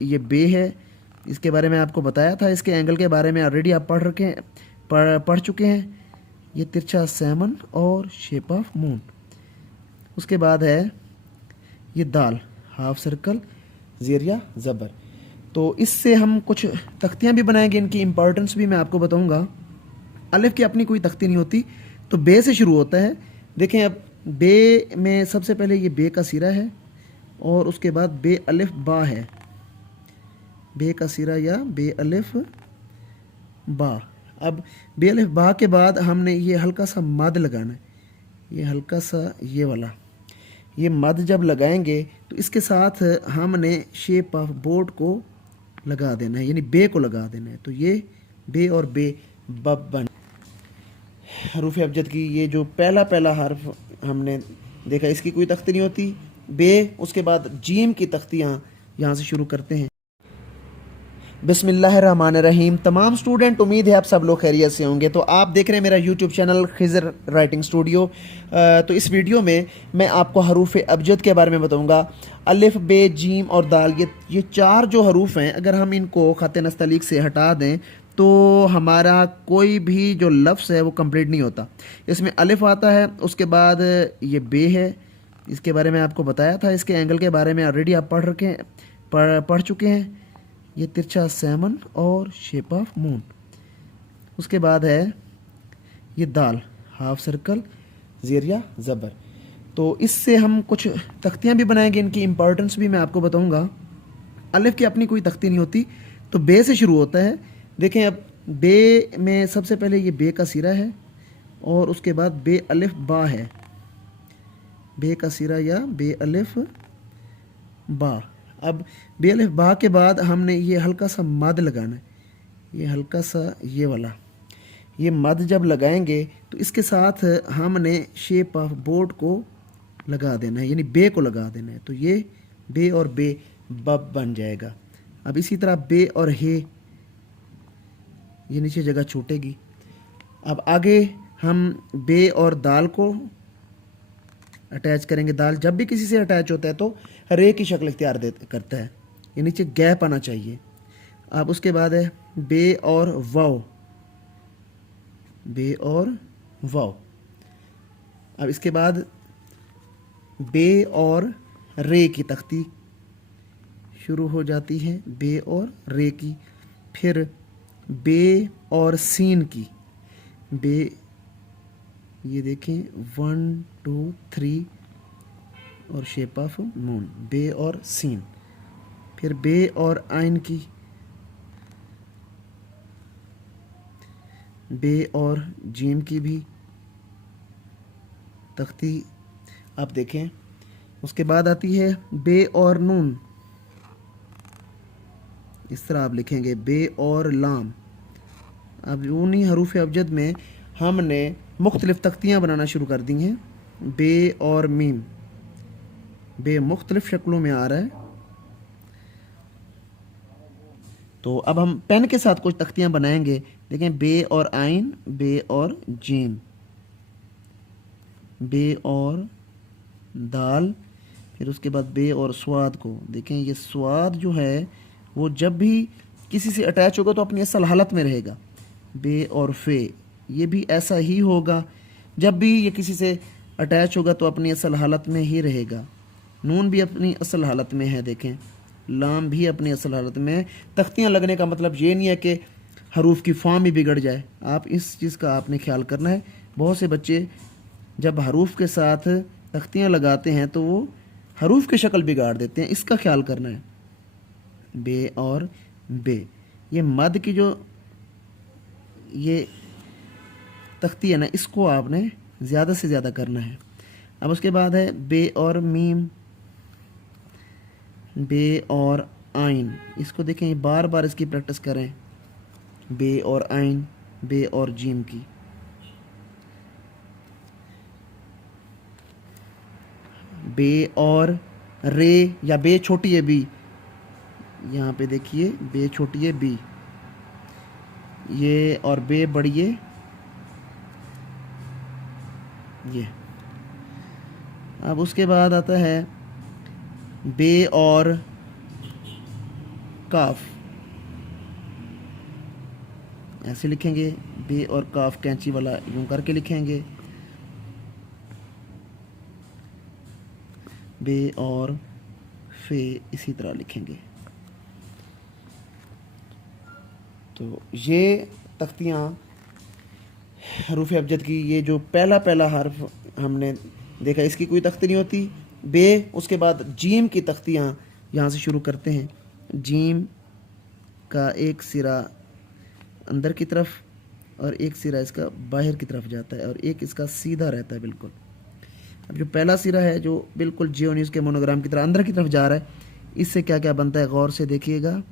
ये बे है, इसके बारे में आपको बताया था। इसके एंगल के बारे में ऑलरेडी आप पढ़ चुके हैं। ये तिरछा सैमन और शेप ऑफ मून। उसके बाद है ये दाल, हाफ सर्कल, ज़ेरिया ज़बर। तो इससे हम कुछ तख्तियाँ भी बनाएंगे, इनकी इम्पोर्टेंस भी मैं आपको बताऊंगा। अलिफ की अपनी कोई तख्ती नहीं होती, तो बे से शुरू होता है। देखें अब बे में सबसे पहले ये बे का सिरा है और उसके बाद बे अलिफ बा है। बे का सिरा या बे अलिफ बा। अब बे अलिफ बा के बाद हमने ये हल्का सा मद लगाना है, ये हल्का सा ये वाला। ये मद जब लगाएंगे तो इसके साथ हमने शेप ऑफ बोर्ड को लगा देना है, यानी बे को लगा देना है। तो ये बे और बे बब बन हरूफ अबजद की ये जो पहला पहला हर्फ हमने देखा, इसकी कोई तख्ती नहीं होती बे। उसके बाद जीम की तख्तियाँ यहाँ से शुरू करते हैं। बिस्मिल्लाहिर्रहमानिर्रहीम। तमाम स्टूडेंट, उम्मीद है आप सब लोग खैरियत से होंगे। तो आप देख रहे हैं मेरा YouTube channel Khizar writing studio. तो इस वीडियो में मैं आपको हरूफ अबजद के बारे में बताऊंगा। अलिफ, बे, जीम और दाल, ये चार जो हरूफ हैं, अगर हम इनको ख़त नस्तलीक से हटा दें तो हमारा कोई भी जो लफ्ज़ है वो कंप्लीट नहीं होता। इसमें अलिफ आता है, उसके बाद ये बे है, इसके बारे में आपको बताया था। इसके एंगल के बारे में ऑलरेडी आप पढ़ चुके हैं। ये तिरछा सैमन और शेप ऑफ मून। उसके बाद है ये दाल, हाफ सर्कल, ज़ेरिया ज़बर। तो इससे हम कुछ तख्तियाँ भी बनाएंगे, इनकी इम्पोर्टेंस भी मैं आपको बताऊंगा। अलिफ की अपनी कोई तख्ती नहीं होती, तो बे से शुरू होता है। देखें अब बे में सबसे पहले ये बे का सिरा है और उसके बाद बे अलिफ बा है। बे का सिरा या बे अलिफ बा। अब बे अलिफ बा के बाद हमने ये हल्का सा मद लगाना है, ये हल्का सा ये वाला। ये मद जब लगाएंगे तो इसके साथ हमने शेप ऑफ बोर्ड को लगा देना है, यानी बे को लगा देना है। तो ये बे और बे बब बन जाएगा। अब इसी तरह बे और हे, ये नीचे जगह छूटेगी। अब आगे हम बे और दाल को अटैच करेंगे। दाल जब भी किसी से अटैच होता है तो रे की शक्ल इख्तियार करता है, ये नीचे गैप आना चाहिए। अब उसके बाद है बे और वाव, बे और वाव। अब इसके बाद बे और रे की तख्ती शुरू हो जाती है, बे और रे की। फिर बे और सीन की, बे, ये देखें 1 2 3 और शेप ऑफ मून, बे और सीन। फिर बे और आइन की, बे और जीम की भी तख्ती आप देखें। उसके बाद आती है बे और नून, इस तरह आप लिखेंगे, बे और लाम। अब उन्हीं हरूफ अबजद में हमने मुख्तलिफ तख्तियाँ बनाना शुरू कर दी हैं। बे और मीम, बे मुख्तलिफ शक्लों में आ रहा है। तो अब हम पेन के साथ कुछ तख्तियाँ बनाएंगे। देखें, बे और आइन, बे और जीम, बे और दाल। फिर उसके बाद बे और स्वाद को देखें, ये स्वाद जो है वो जब भी किसी से अटैच होगा तो अपनी असल हालत में रहेगा। बे और फे, ये भी ऐसा ही होगा, जब भी ये किसी से अटैच होगा तो अपनी असल हालत में ही रहेगा। नून भी अपनी असल हालत में है, देखें, लाम भी अपनी असल हालत में है। तख्तियाँ लगने का मतलब ये नहीं है कि हरूफ की फॉर्म ही बिगड़ जाए। आप इस चीज़ का आपने ख्याल करना है। बहुत से बच्चे जब हरूफ के साथ तख्तियाँ लगाते हैं तो वो हरूफ की शक्ल बिगाड़ देते हैं, इसका ख्याल करना है। बे और बे, ये मद की जो ये तख्ती है ना, इसको आपने ज़्यादा से ज़्यादा करना है। अब उसके बाद है बे और मीम, बे और आइन। इसको देखें, बार बार इसकी प्रैक्टिस करें। बे और आइन, बे और जीम की। बे और रे या बे छोटी है बी, यहाँ पे देखिए बे छोटी है बी, ये और बे बड़ी है ये। अब उसके बाद आता है बे और काफ ऐसे लिखेंगे, बे और काफ कैंची वाला यूं करके लिखेंगे, बे और फे इसी तरह लिखेंगे। तो ये तख्तियाँ हरूफ अबजद की, ये जो पहला पहला हर्फ हमने देखा इसकी कोई तख्ती नहीं होती, बे, उसके बाद जीम की तख्तियाँ यहाँ से शुरू करते हैं। जीम का एक सिरा अंदर की तरफ और एक सिरा इसका बाहर की तरफ जाता है और एक इसका सीधा रहता है बिल्कुल। अब जो पहला सिरा है जो बिल्कुल जियो न्यूज़ के मोनोग्राम की तरह अंदर की तरफ जा रहा है, इससे क्या क्या बनता है गौर से देखिएगा।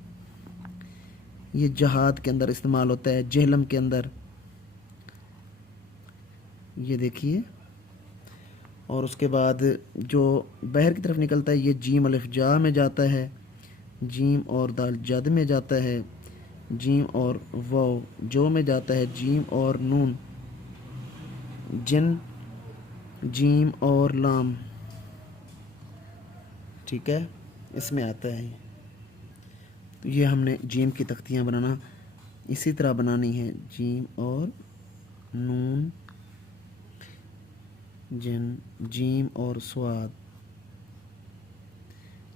ये जहाद के अंदर इस्तेमाल होता है, जहलम के अंदर, ये देखिए। और उसके बाद जो बाहर की तरफ निकलता है ये जीम अलिफ जा में जाता है, जीम और दाल जद में जाता है, जीम और वाव जो में जाता है, जीम और नून जिन, जीम और लाम, ठीक है, इसमें आता है। तो ये हमने जीम की तख्तियाँ बनाना इसी तरह बनानी है, जीम और नून जिन, जीम और स्वाद,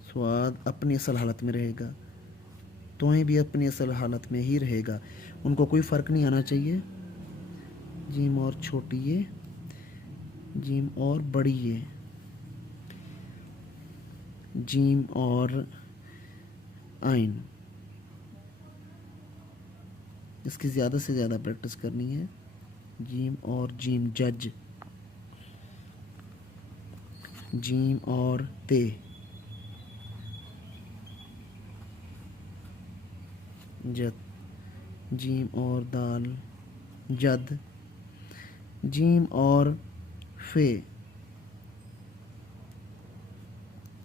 स्वाद अपनी असल हालत में रहेगा, तोहें भी अपनी असल हालत में ही रहेगा, उनको कोई फ़र्क नहीं आना चाहिए। जीम और छोटी ये, जीम और बड़ी ये, जीम और आइन, इसकी ज़्यादा से ज़्यादा प्रैक्टिस करनी है। जीम और जीम जज, जीम और ते, जद, जीम और दाल जद, जीम और फे,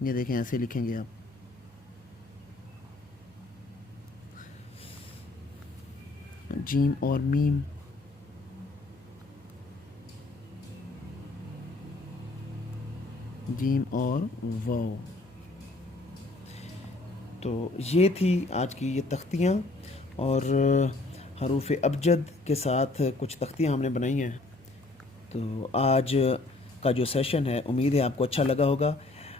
ये देखें ऐसे लिखेंगे आप। जीम और मीम, जीम और वाव। तो ये थी आज की ये तख्तियाँ और हरूफ अबजद के साथ कुछ तख्तियाँ हमने बनाई हैं। तो आज का जो सेशन है उम्मीद है आपको अच्छा लगा होगा।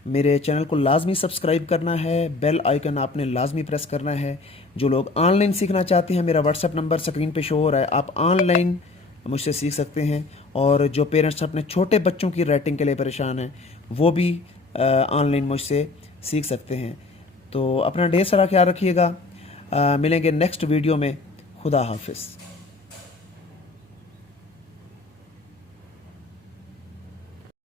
मेरे चैनल को लाजमी सब्सक्राइब करना है, बेल आइकन आपने लाजमी प्रेस करना है। जो लोग ऑनलाइन सीखना चाहते हैं मेरा व्हाट्सएप नंबर स्क्रीन पे शो हो रहा है, आप ऑनलाइन मुझसे सीख सकते हैं। और जो पेरेंट्स अपने छोटे बच्चों की राइटिंग के लिए परेशान हैं वो भी ऑनलाइन मुझसे सीख सकते हैं। तो अपना ढेर सारा ख्याल रखिएगा। मिलेंगे नेक्स्ट वीडियो में। खुदा हाफिज़।